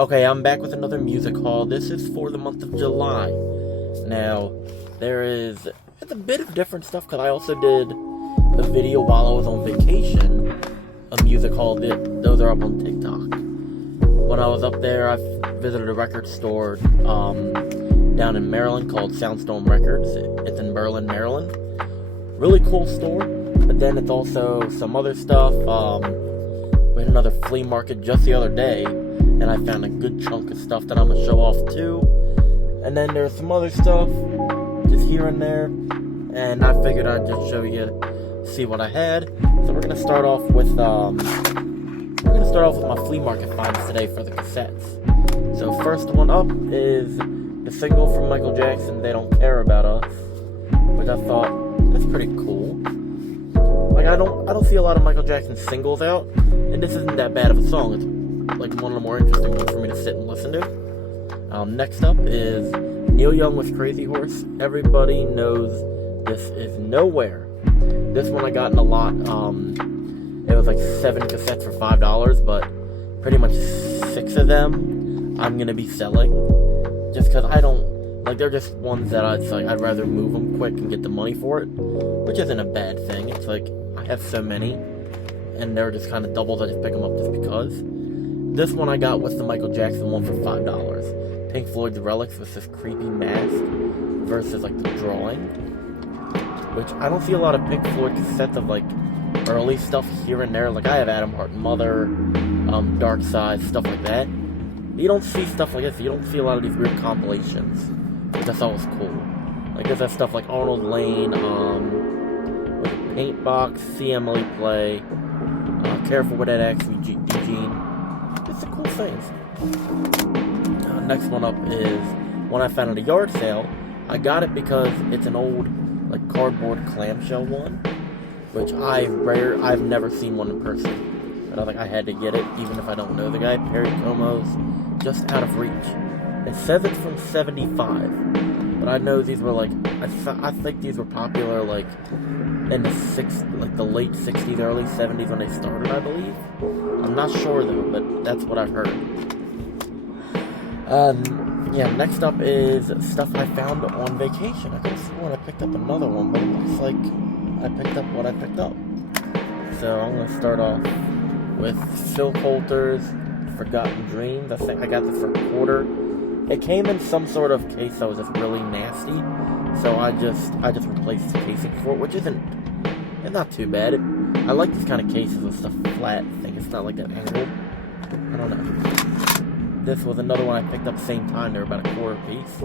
Okay, I'm back with another music haul. This is for the month of July. Now, it's a bit of different stuff because I also did a video while I was on vacation, a music haul. Those are up on TikTok. When I was up there, I visited a record store down in Maryland called Soundstorm Records. It's in Berlin, Maryland. Really cool store, but then it's also some other stuff. We had another flea market just the other day, and I found a good chunk of stuff that I'm going to show off too. And then there's some other stuff just here and there, and I figured I'd just show you, see what I had. So we're going to start off with my flea market finds today for the cassettes. So first one up is the single from Michael Jackson, "They Don't Care About Us," which I thought, that's pretty cool. Like, I don't see a lot of Michael Jackson singles out, and this isn't that bad of a song. It's like one of the more interesting ones for me to sit and listen to. Next up is Neil Young with "Crazy Horse." Everybody knows this is nowhere. This one I got in a lot. It was like 7 cassettes for $5, but pretty much 6 of them I'm gonna be selling, just because I don't like. They're just ones that I'd rather move them quick and get the money for it, which isn't a bad thing. It's like I have so many, and they're just kind of doubles. I just pick them up just because. This one I got was the Michael Jackson one for $5. Pink Floyd's Relics with this creepy mask versus like the drawing, which I don't see a lot of Pink Floyd cassettes of like early stuff here and there. Like I have Adam Hart and Mother, Dark Side, stuff like that. You don't see stuff like this. You don't see a lot of these weird compilations, which I thought was cool. Like there's that stuff like Arnold Lane, Paint Box, CMLE Play, Careful with That Axe, Eugene. It's the cool things. Next one up is one I found at a yard sale. I got it because it's an old like cardboard clamshell one, which I've never seen one in person. But I think I had to get it, even if I don't know the guy. Perry Como's Just Out of Reach. It says it's from '75, but I know these were like I think these were popular like in the the late '60s, early '70s when they started, I believe. I'm not sure though, but that's what I've heard. Yeah, next up is stuff I found on vacation. I could have sworn I picked up another one, but it looks like I picked up what I picked up. So I'm going to start off with Phil Coulter's Forgotten Dreams. I think I got this for $1. It came in some sort of case that was just really nasty, so I just replaced the casing for it, which it's not too bad. I like this kind of cases with the flat thing. It's not like that angled. I don't know. This was another one I picked up same time. They were about $0.25 piece.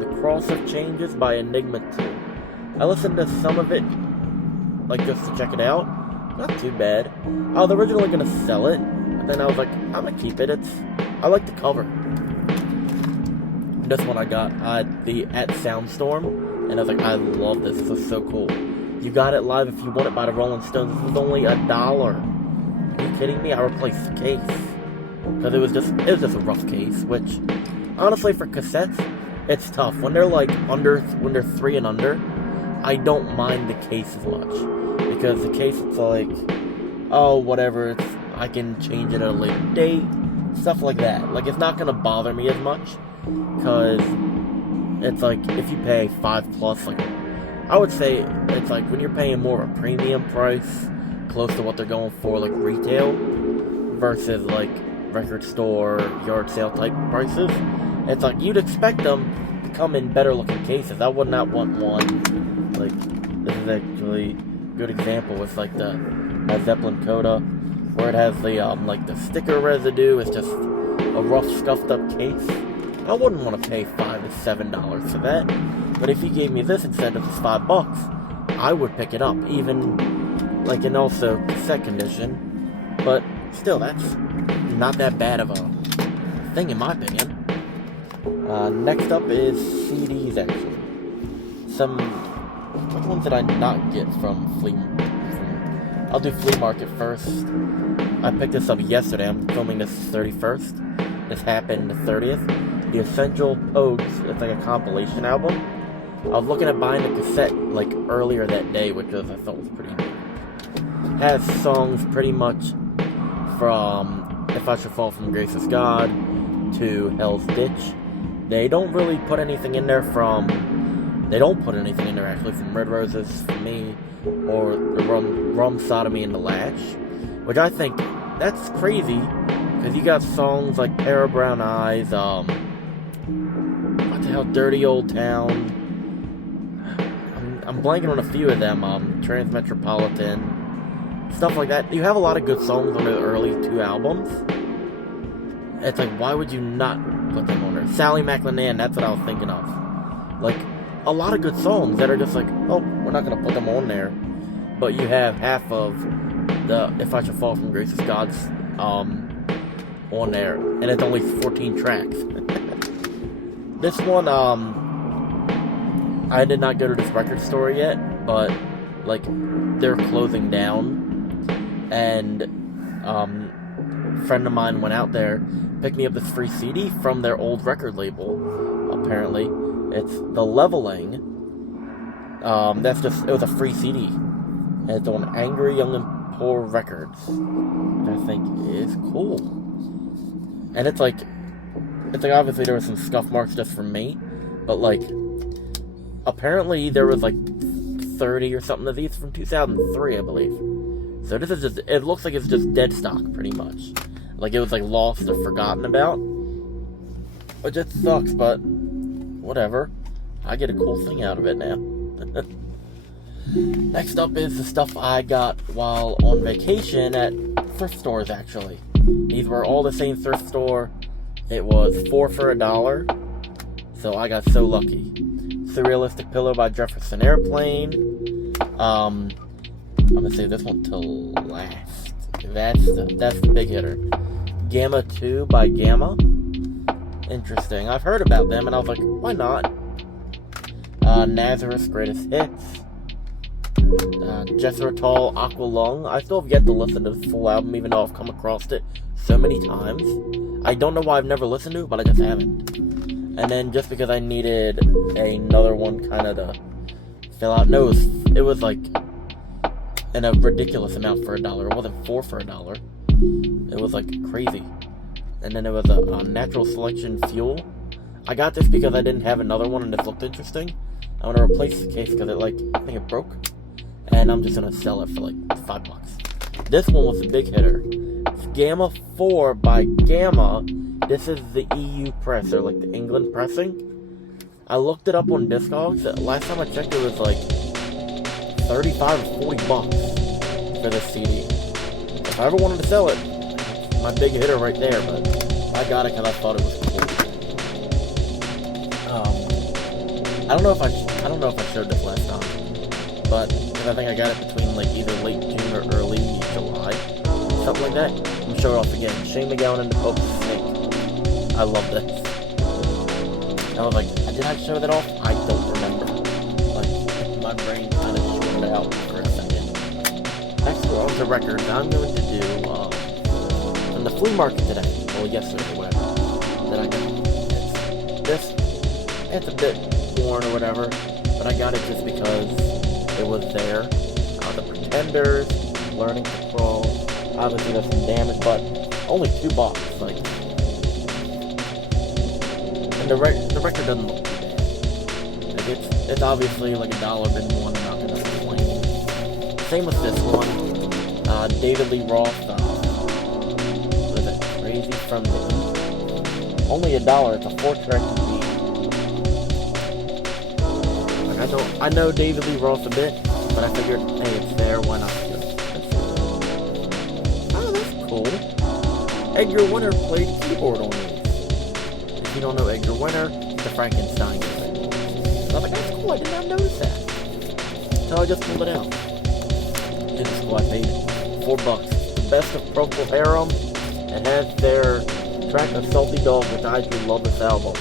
The Cross of Changes by Enigma 2. I listened to some of it, like just to check it out. Not too bad. I was originally going to sell it, but then I was like, I'm going to keep it. I like the cover. This one I got at Soundstorm, and I was like, I love this. This is so cool. You got it live if you want it by the Rolling Stones. This was only $1. Are you kidding me? I replaced the case. Because it was just a rough case, which, honestly, for cassettes, it's tough. When they're when they're 3 and under, I don't mind the case as much. Because the case, it's like, oh, whatever, I can change it at a later date, stuff like that. Like, it's not going to bother me as much, because it's like, if you pay $5+, like, I would say, it's like, when you're paying more of a premium price, close to what they're going for, like, retail, versus, like, record store, yard sale type prices, it's like you'd expect them to come in better looking cases. I would not want one, like, this is actually a good example with like the Zeppelin Coda, where it has the like the sticker residue. It's just a rough scuffed up case. I wouldn't want to pay $5 to $7 for that, but if you gave me this instead of just $5, I would pick it up, even like in also cassette condition. But still, that's not that bad of a thing in my opinion. Next up is CDs, actually. Which ones did I not get from I'll do Flea Market first. I picked this up yesterday. I'm filming this 31st. This happened the 30th. The Essential Pogues. It's like a compilation album. I was looking at buying the cassette like earlier that day, which I thought was pretty neat. Has songs pretty much from If I Should Fall from Grace Is God to Hell's Ditch. They don't really put anything in there they don't put anything in there actually from Red Roses for me, or the Rum Sodomy and the Lash, which I think that's crazy, because you got songs like Pair of Brown Eyes, what the hell, Dirty Old Town, I'm blanking on a few of them, Transmetropolitan, stuff like that. You have a lot of good songs on the early 2 albums. It's like, why would you not put them on there? Sally McLennan, that's what I was thinking of. Like, a lot of good songs that are just like, oh, we're not going to put them on there. But you have half of the If I Should Fall from Grace Is God's on there. And it's only 14 tracks. This one, I did not go to this record store yet, but, like, they're closing down. And, a friend of mine went out there, picked me up this free CD from their old record label, apparently. It's The Leveling. It was a free CD. And it's on Angry Young and Poor Records, which I think is cool. And it's like obviously there was some scuff marks just from me, but like, apparently there was like 30 or something of these from 2003, I believe. So this is just, it looks like it's just dead stock, pretty much. Like it was like lost or forgotten about. Which it sucks, but whatever. I get a cool thing out of it now. Next up is the stuff I got while on vacation at thrift stores, actually. These were all the same thrift store. It was 4 for $1. So I got so lucky. Surrealistic Pillow by Jefferson Airplane. I'm gonna save this one till last. That's the big hitter. Gamma 2 by Gamma. Interesting. I've heard about them and I was like, why not? Nazareth's Greatest Hits. Jethro Tull, Aqualung. I still have yet to listen to the full album, even though I've come across it so many times. I don't know why I've never listened to it, but I just haven't. And then just because I needed another one kind of to fill out. No, it was like in a ridiculous amount for $1. It wasn't 4 for $1. It was like crazy. And then it was a Natural Selection Fuel. I got this because I didn't have another one and this looked interesting. I want to replace the case because I think it broke. And I'm just going to sell it for like $5. This one was a big hitter. It's Gamma 4 by Gamma. This is the EU press, or like the England pressing. I looked it up on Discogs. Last time I checked it was like $35 or $40 for this CD. If I ever wanted to sell it, my big hitter right there, but I got it because I thought it was cool. I don't know if I showed this last time, but I think I got it between like either late June or early July, something like that. I'm gonna show it off again. Shane MacGowan and the Pope's Snake. I love this. I was like, did I show that off? I don't remember. Like, my brain kind of shorted out for a second. Next one on the record, I'm going to do from the flea market today. Well, yesterday, or whatever. That I got. It's a bit worn or whatever, but I got it just because it was there. The Pretenders, Learning to Crawl. Obviously, there's some damage, but only $2. Like, and the record doesn't look too bad. Like it's obviously like $1 been more, I'm not gonna complain. Same with this one. David Lee Roth. What is it? Crazy from the only $1. It's a 4-track EP. I know David Lee Roth a bit, but I figured, hey, it's there, why not? Oh, that's cool. Edgar Winter played keyboard on these. If you don't know Edgar Winter, the Frankenstein guy. So I was like, that's cool, I did not notice that. So I just pulled it out. This is cool, I paid $4. The Best of Procol Harum. It has their track of Salty Dog, which I do love this album.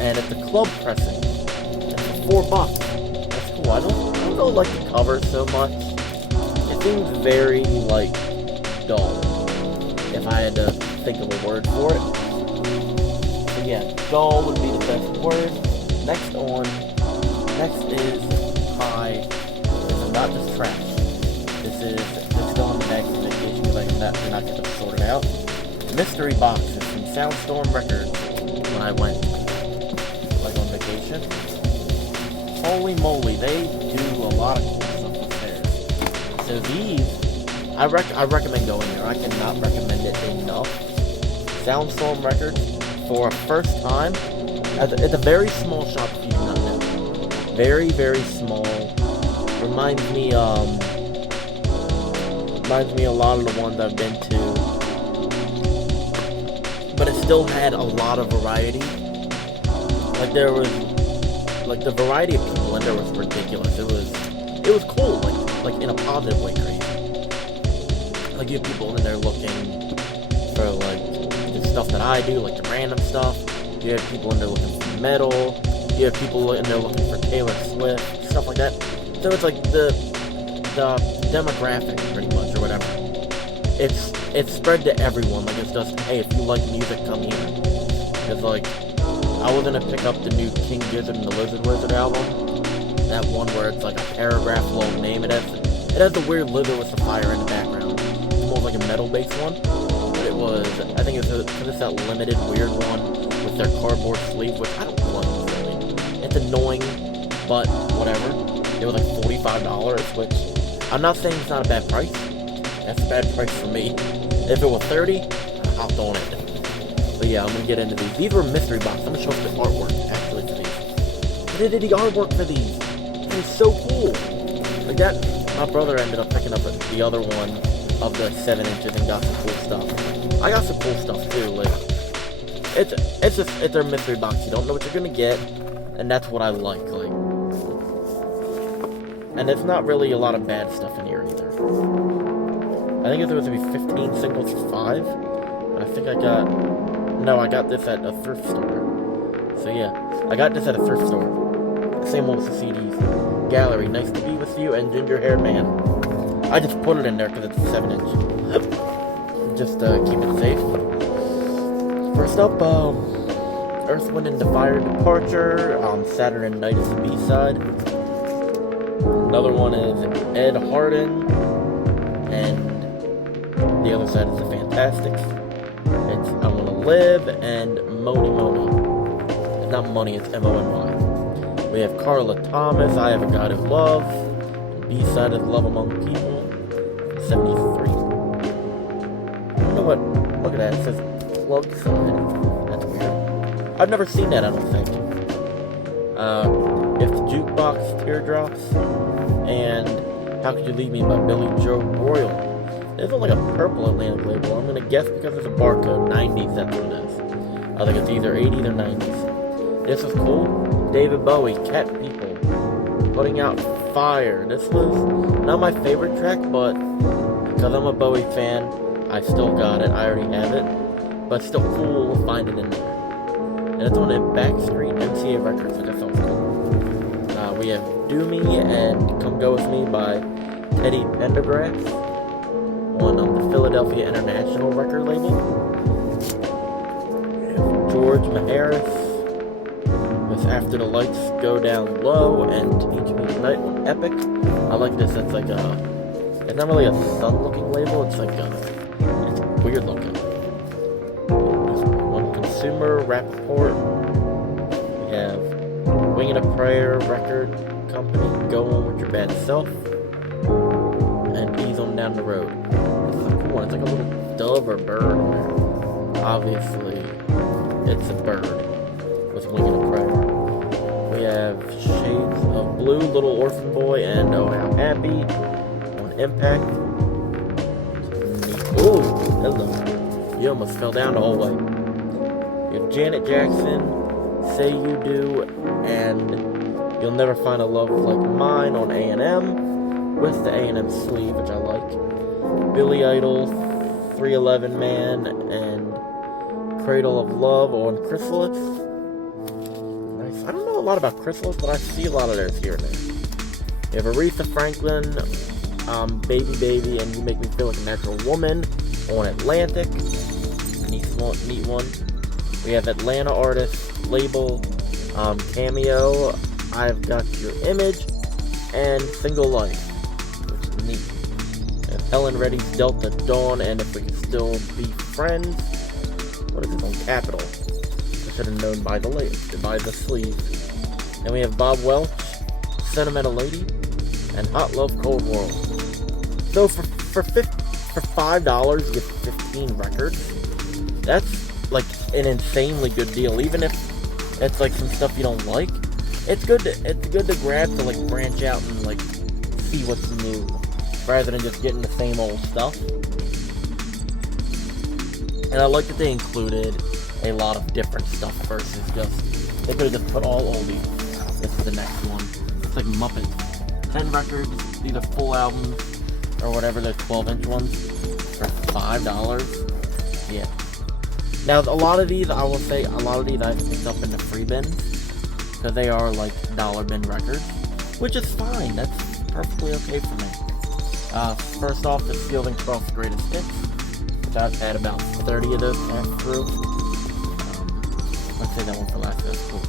And it's a club pressing. $4. That's cool. I don't really like the cover so much. It seems very, like, dull. If I had to think of a word for it. So yeah, dull would be the best word. Next is this is not just trash. This is going on the next vacation because I did not get them sorted out. mystery boxes from Soundstorm Records when I went, like, on vacation. Holy moly, they do a lot of cool stuff with theirs. So these, I recommend going there. I cannot recommend it enough. Soundstorm Records, for a first time, it's a very small shop if you do not know. Very, very small. Reminds me a lot of the ones I've been to. But it still had a lot of variety. Like there was, like the variety of people in there was ridiculous. It was cool, like in a positive way, crazy. Like you have people in there looking for like the stuff that I do, like the random stuff. You have people in there looking for metal. You have people in there looking for Taylor Swift, stuff like that. So it's like the demographic, pretty much, or whatever. It's spread to everyone. Like it's just, hey, if you like music, come here. It's like, I was gonna pick up the new King Gizzard and the Lizard Wizard album. That one where it's like a paragraph long name. It has the weird lizard with the fire in the background. It's more like a metal-based one. But it was, I think it's that limited weird one with their cardboard sleeve, which I don't love really. It's annoying, but whatever. It was like $45, which I'm not saying it's not a bad price. That's a bad price for me. If it was $30, I hopped on it. But yeah, I'm gonna get into these. These were mystery boxes. I'm gonna show up the artwork actually for these. They did the artwork for these. It was so cool. Like that, my brother ended up picking up the other one of the 7 inches and got some cool stuff. I got some cool stuff too. Like it's their mystery box. You don't know what you're gonna get, and that's what I like. Like, and there's not really a lot of bad stuff in here either. I think it was to be 15 singles for $5. But I think I got this at a thrift store. So yeah, I got this at a thrift store. Same one with the CDs. Gallery, nice to be with you, and Ginger Haired Man. I just put it in there because it's a 7 inch. Just to keep it safe. First up, Earth, Wind & Fire Departure. Saturday Night is the B-side. Another one is Ed Harden. And the other side is the Fantastics. It's I Wanna Live and Moni Moni. It's not money, it's M-O-N-Y. We have Carla Thomas, I Have a God Who Loves. B-side is Love Among People. 73. I don't know what. Look at that. It says plug side. That's weird. I've never seen that, I don't think. If the Jukebox Teardrops and How Could You Leave Me by Billy Joe Royal. There's like a purple Atlantic label. I'm gonna guess because there's a barcode. 90s, that's what it is. I think it's either 80s or 90s. This is cool. David Bowie, Cat People, putting out Fire. This was not my favorite track, but because I'm a Bowie fan, I still got it. I already have it, but it's still cool to find it in there. And it's on a Backstreet MCA Records, so that sounds cool. We have Do Me and Come Go With Me by Teddy Pendergrass on the Philadelphia International record label. We have George Maharis with After the Lights Go Down Low and Teach Me Tonight on Epic. I like this. It's like it's not really a sun-looking label. It's like it's weird looking. One Consumer, Rappaport. We have Winging a Prayer record company, Go On With Your Bad Self, and Ease On Down the Road. This is a cool one. It's like a little dove or bird on there. Obviously, it's a bird with Winging a Prayer. We have Shades of Blue, Little Orphan Boy, and Oh How Happy on Impact. Ooh, hello. You almost fell down the hallway. We have Janet Jackson, Say You Do, and You'll Never Find a Love Like Mine on A&M, with the A&M sleeve, which I like. Billy Idol, 311 Man, and Cradle of Love on Chrysalis. Nice. I don't know a lot about Chrysalis, but I see a lot of theirs here and there. We have Aretha Franklin, Baby Baby, and You Make Me Feel Like a Natural Woman on Atlantic. Neat one. We have Atlanta artist label, Cameo, I've Got Your Image, and Single Life, which is neat. And Helen Reddy's Delta Dawn, and If We Can Still Be Friends. on Capitol, instead of known by the sleeve. And we have Bob Welch, Sentimental Lady, and Hot Love Cold World. So for $5, you get 15 records. That's like an insanely good deal. Even if it's like some stuff you don't like, it's good to grab to like branch out and like see what's new, rather than just getting the same old stuff. And I like that they included a lot of different stuff versus just, they could have just put all oldies. This is the next one. It's like Muppets. 10 records, these are full albums, or whatever, they're 12-inch ones, for $5. Yeah. Now, a lot of these, I will say, I've picked up in the free bins, because they are like dollar bin records, which is fine. That's perfectly okay for me. First off, the Sealed and Cross Greatest Hits, which I've had about 30 of those passed through. Let's say that one for last. That's cool.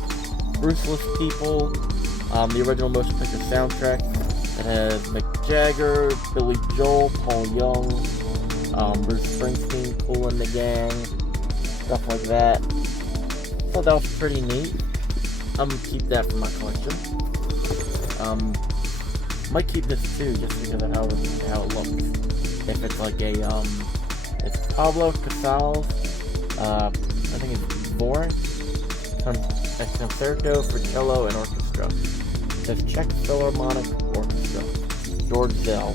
Ruthless People, the original motion picture soundtrack. It has Mick Jagger, Billy Joel, Paul Young, Bruce Springsteen, Kool and the Gang, stuff like that. Thought that was pretty neat. I'm gonna keep that for my collection. Might keep this too, just because of how it looks. If it's like a it's Pablo Casals, I think it's Boring, a concerto for cello and orchestra. It says Czech Philharmonic Orchestra, George Zell.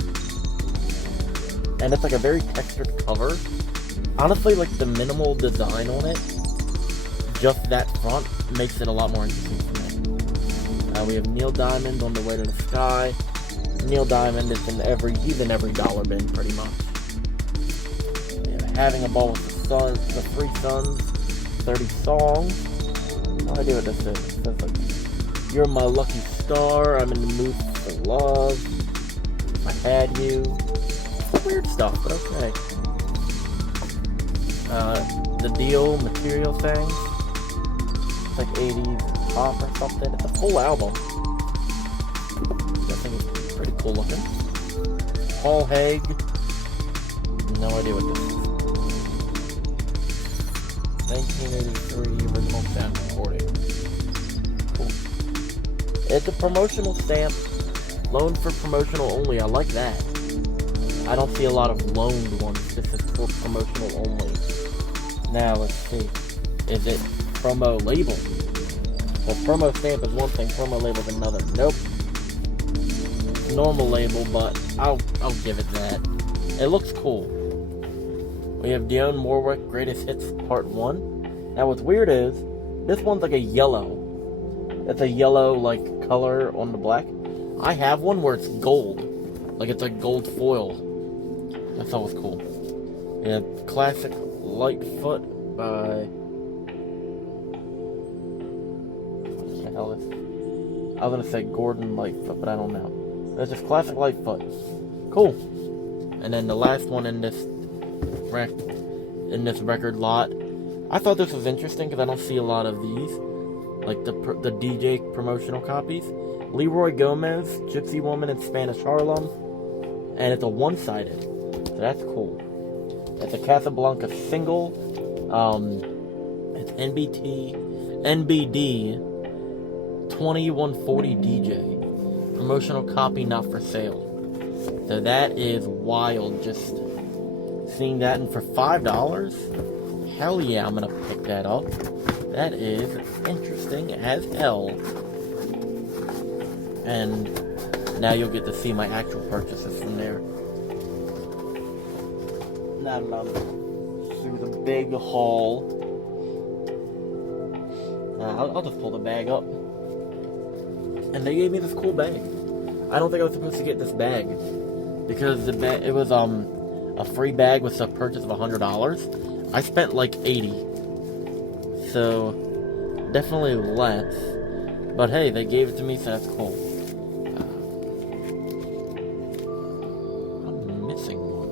And it's like a very textured cover. Honestly, like the minimal design on it, just that front, makes it a lot more interesting for me. We have Neil Diamond on The Way to the Sky. Neil Diamond is he's in every dollar bin pretty much. Having a Ball with the Three Sons, 30 songs. No idea what this is. It says like, You're My Lucky Star, I'm in the Mood for Love, If I Had You. It's weird stuff, but okay. The Deal, Material Things. It's like 80s pop or something. It's a full album. That thing is pretty cool looking. Paul Haig. No idea what this is. 1983 original sound recording. Cool. It's a promotional stamp. Loaned for promotional only. I like that. I don't see a lot of loaned ones. This is for promotional only. Now, let's see. Is it promo label? Well, promo stamp is one thing, promo label is another. Nope. Normal label, but I'll give it that. It looks cool. We have Dionne Warwick Greatest Hits Part 1. Now what's weird is, this one's like a yellow. It's a yellow like color on the black. I have one where it's gold. Like it's like gold foil. That's always cool. We have Classic Lightfoot by... What the hell is... I was gonna say Gordon Lightfoot, but I don't know. It's just Classic Lightfoot. Cool. And then the last one in this record lot. I thought this was interesting because I don't see a lot of these, like the DJ promotional copies. Leroy Gomez, Gypsy Woman in Spanish Harlem, and it's a one-sided, so that's cool. It's a Casablanca single. It's NBD 2140 DJ, promotional copy not for sale. So that is wild. Just seeing that, and for $5, hell yeah, I'm gonna pick that up. That is interesting as hell. And now you'll get to see my actual purchases from there. Now that I'm through the big haul, I'll just pull the bag up. And they gave me this cool bag. I don't think I was supposed to get this bag because it was a free bag with a purchase of $100. I spent like $80, so definitely less. But hey, they gave it to me, so that's cool. I'm missing one.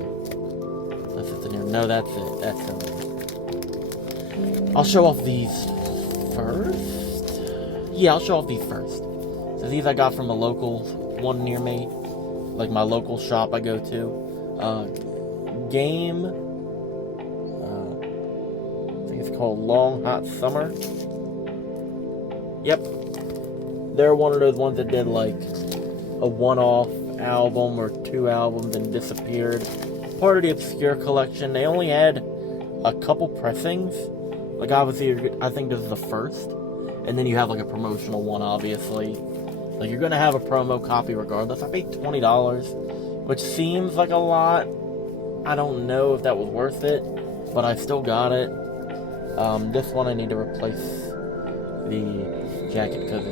Unless it's in here. No, that's it. That's it. I'll show off these first. Yeah, I'll show off these first. So these I got from a local one near me, like my local shop I go to. Game. I think it's called Long Hot Summer. Yep. They're one of those ones that did like a one-off album or 2 albums and disappeared. Part of the Obscure collection. They only had a couple pressings. Like, obviously, I think this is the first. And then you have like a promotional one, obviously. Like, you're gonna have a promo copy regardless. I paid $20, which seems like a lot. I don't know if that was worth it, but I still got it. This one I need to replace the jacket because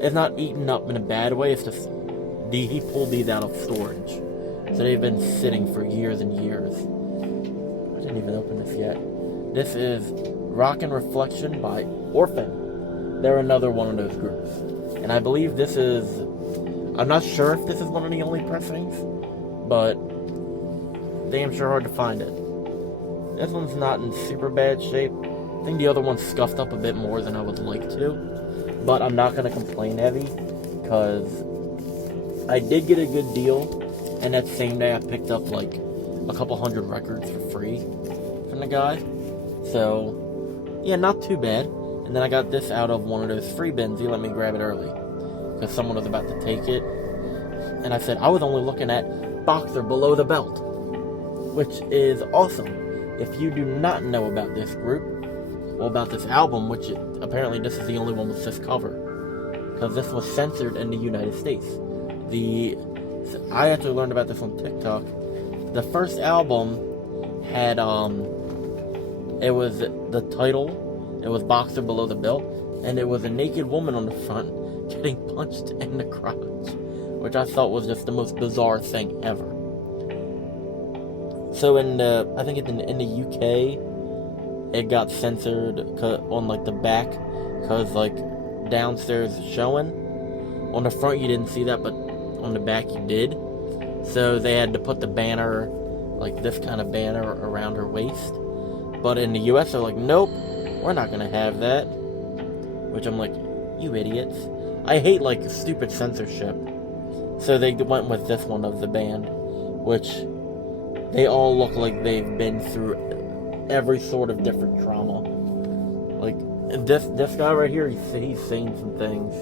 it's not eaten up in a bad way. It's just he pulled these out of storage, so they've been sitting for years and years. I didn't even open this yet. This is Rock and Reflection by Orphan. They're another one of those groups, and I believe this is. I'm not sure if this is one of the only pressings, but damn sure hard to find it. This one's not in super bad shape. I think the other one's scuffed up a bit more than I would like to, but I'm not going to complain heavy, because I did get a good deal, and that same day I picked up like a couple hundred records for free from the guy. So, yeah, not too bad. And then I got this out of one of those free bins. He let me grab it early, because someone was about to take it. And I said, I was only looking at Boxer Below the Belt, which is awesome. If you do not know about this group, well, about this album, which apparently this is the only one with this cover, because this was censored in the United States. I actually learned about this on TikTok. The first album had, it was the title, it was Boxer Below the Belt, and it was a naked woman on the front getting punched in the crotch, which I thought was just the most bizarre thing ever. So I think in the UK, it got censored on like the back, because like downstairs is showing. On the front you didn't see that, but on the back you did. So they had to put the banner, like this kind of banner around her waist. But in the US they're like, nope, we're not gonna have that. Which I'm like, you idiots. I hate like stupid censorship. So they went with this one of the band, which they all look like they've been through every sort of different trauma. Like, this guy right here, he's seen some things.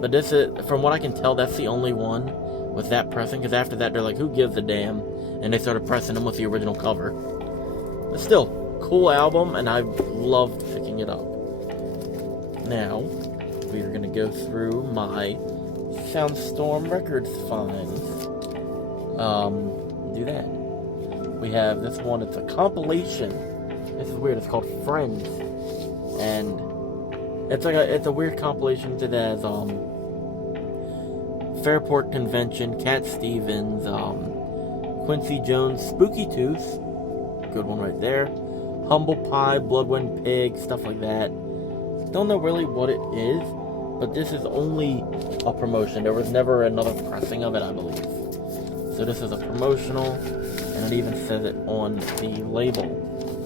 But this is, from what I can tell, that's the only one with that pressing, because after that, they're like, who gives a damn? And they started pressing them with the original cover. But still, cool album, and I loved picking it up. Now, we are going to go through my Soundstorm Records finds. Do that. We have this one, it's a compilation. This is weird, it's called Friends. And it's a weird compilation that has Fairport Convention, Cat Stevens, Quincy Jones, Spooky Tooth, good one right there, Humble Pie, Bloodwind Pig, stuff like that. Don't know really what it is, but this is only a promotion. There was never another pressing of it, I believe. So this is a promotional, and it even says it on the label,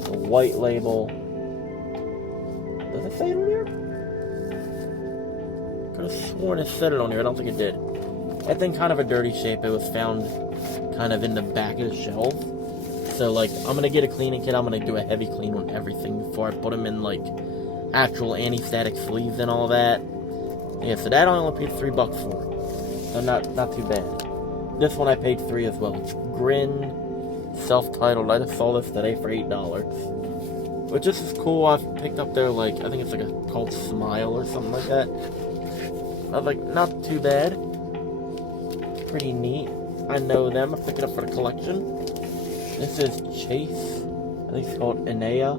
the white label. Does it say it on here? Could have sworn it said it on here. I don't think it did. That thing kind of a dirty shape. It was found kind of in the back of the shelf. So like, I'm gonna get a cleaning kit. I'm gonna do a heavy clean on everything before I put them in like actual anti-static sleeves and all that. Yeah, so that I only paid $3 for. So not too bad. This one I paid $3 as well. It's Grin, self-titled. I just saw this today for $8. Which this is cool. I've picked up their, like, I think it's like called Smile or something like that. I was like, not too bad. It's pretty neat. I know them. I picked it up for the collection. This is Chase. I think it's called Enea.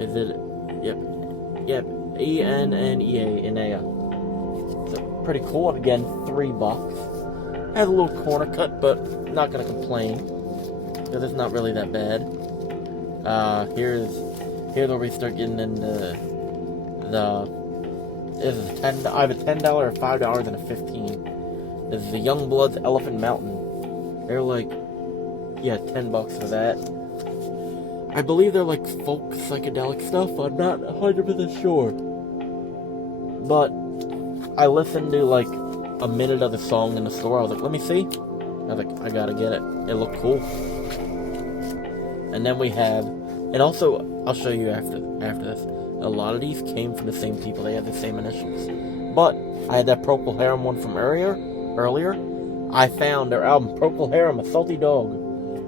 Is it? Yep. Enea. Enea. So pretty cool. Again, $3. Has a little corner cut, but not gonna complain because it's not really that bad. Here's where we start getting into this is I have a $10, a $5, and a $15. This is the Youngbloods Elephant Mountain. They're like, yeah, $10 for that. I believe they're like folk psychedelic stuff. I'm not 100% sure, but I listened to like a minute of the song in the store. I was like, let me see. I was like, I gotta get it. It looked cool. And then we have, and also, I'll show you after this, a lot of these came from the same people. They have the same initials. But I had that Procol Harum one from earlier. I found their album, Procol Harum, A Salty Dog.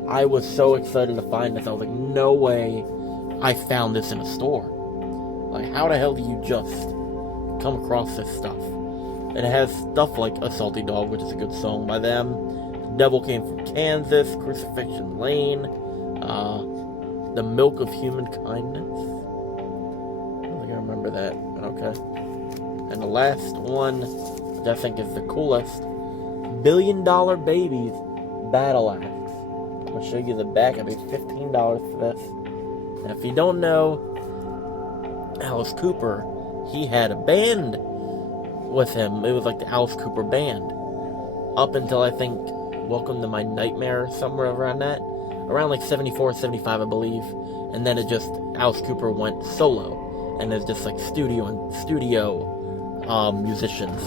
I was so excited to find this. I was like, no way I found this in a store. Like, how the hell do you just come across this stuff? And it has stuff like A Salty Dog, which is a good song by them. The Devil Came from Kansas, Crucifixion Lane, The Milk of Human Kindness. I don't think I remember that, but okay. And the last one, which I think is the coolest, $1 Billion Babies Battle Axe. I'll show you the back. I paid $15 for this. And if you don't know, Alice Cooper, he had a band with him. It was like the Alice Cooper band. Up until, I think, Welcome to My Nightmare, somewhere around that. Around like 74, 75, I believe. And then it just, Alice Cooper went solo. And it's just like studio musicians.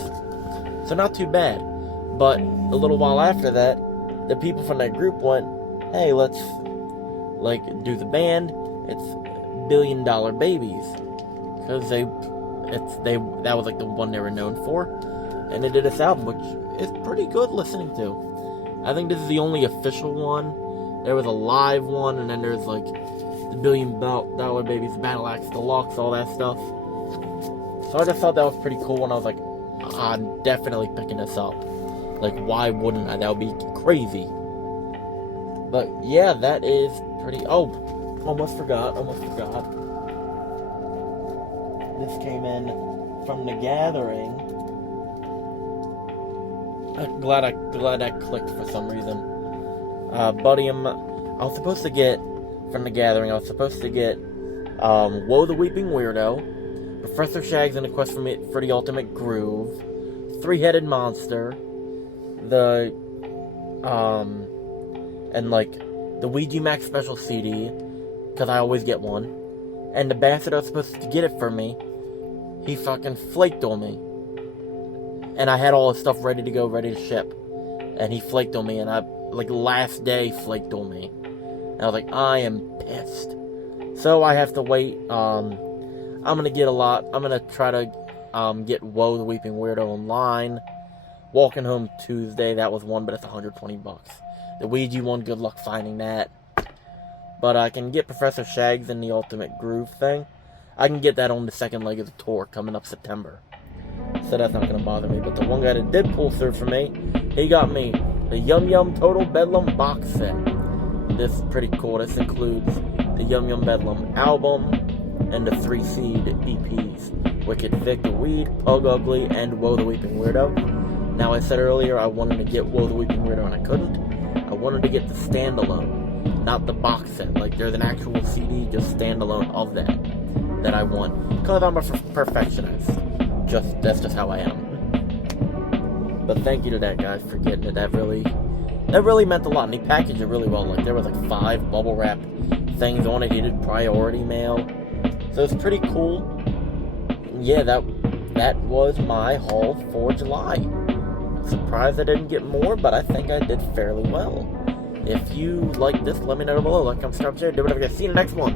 So not too bad. But a little while after that, the people from that group went, hey, let's like do the band. It's $1 Billion Babies. Because that was like the one they were known for. And they did this album, which is pretty good listening to. I think this is the only official one. There was a live one, and then there's like the $1 Billion Babies, Battle Axe Deluxe, all that stuff. So I just thought that was pretty cool, and I was like, I'm definitely picking this up. Like, why wouldn't I? That would be crazy. But yeah, that is pretty... Oh, almost forgot. This came in from The Gathering. Glad I clicked for some reason. Buddy, I was supposed to get, from The Gathering, Woe the Weeping Weirdo, Professor Shag's in a Quest for the Ultimate Groove, Three-Headed Monster, and like, the Ouija Max Special CD, because I always get one, and the bastard that was supposed to get it for me, he fucking flaked on me. And I had all his stuff ready to go, ready to ship. And he flaked on me, and last day flaked on me. And I was like, I am pissed. So I have to wait. I'm gonna try to get Woe the Weeping Weirdo online. Walking Home Tuesday, that was one, but it's $120. The Ouija one, good luck finding that. But I can get Professor Shag's in the Ultimate Groove thing. I can get that on the second leg of the tour coming up September. So that's not going to bother me. But the one guy that did pull through for me, he got me the Yum Yum Total Bedlam box set. This is pretty cool. This includes the Yum Yum Bedlam album and the 3 seed EPs. Wicked Vic the Weed, Pug Ugly, and Woe the Weeping Weirdo. Now, I said earlier I wanted to get Woe the Weeping Weirdo and I couldn't. I wanted to get the standalone, not the box set. Like, there's an actual CD, just standalone of that I want. Because I'm a perfectionist. That's just how I am. But thank you to that guy for getting it. That really meant a lot. And he packaged it really well. Like, there was like 5 bubble wrap things on it. He did priority mail. So it's pretty cool. Yeah, that was my haul for July. Surprised I didn't get more, but I think I did fairly well. If you like this, let me know below. Like, comment, subscribe, share, do whatever you guys. See you in the next one.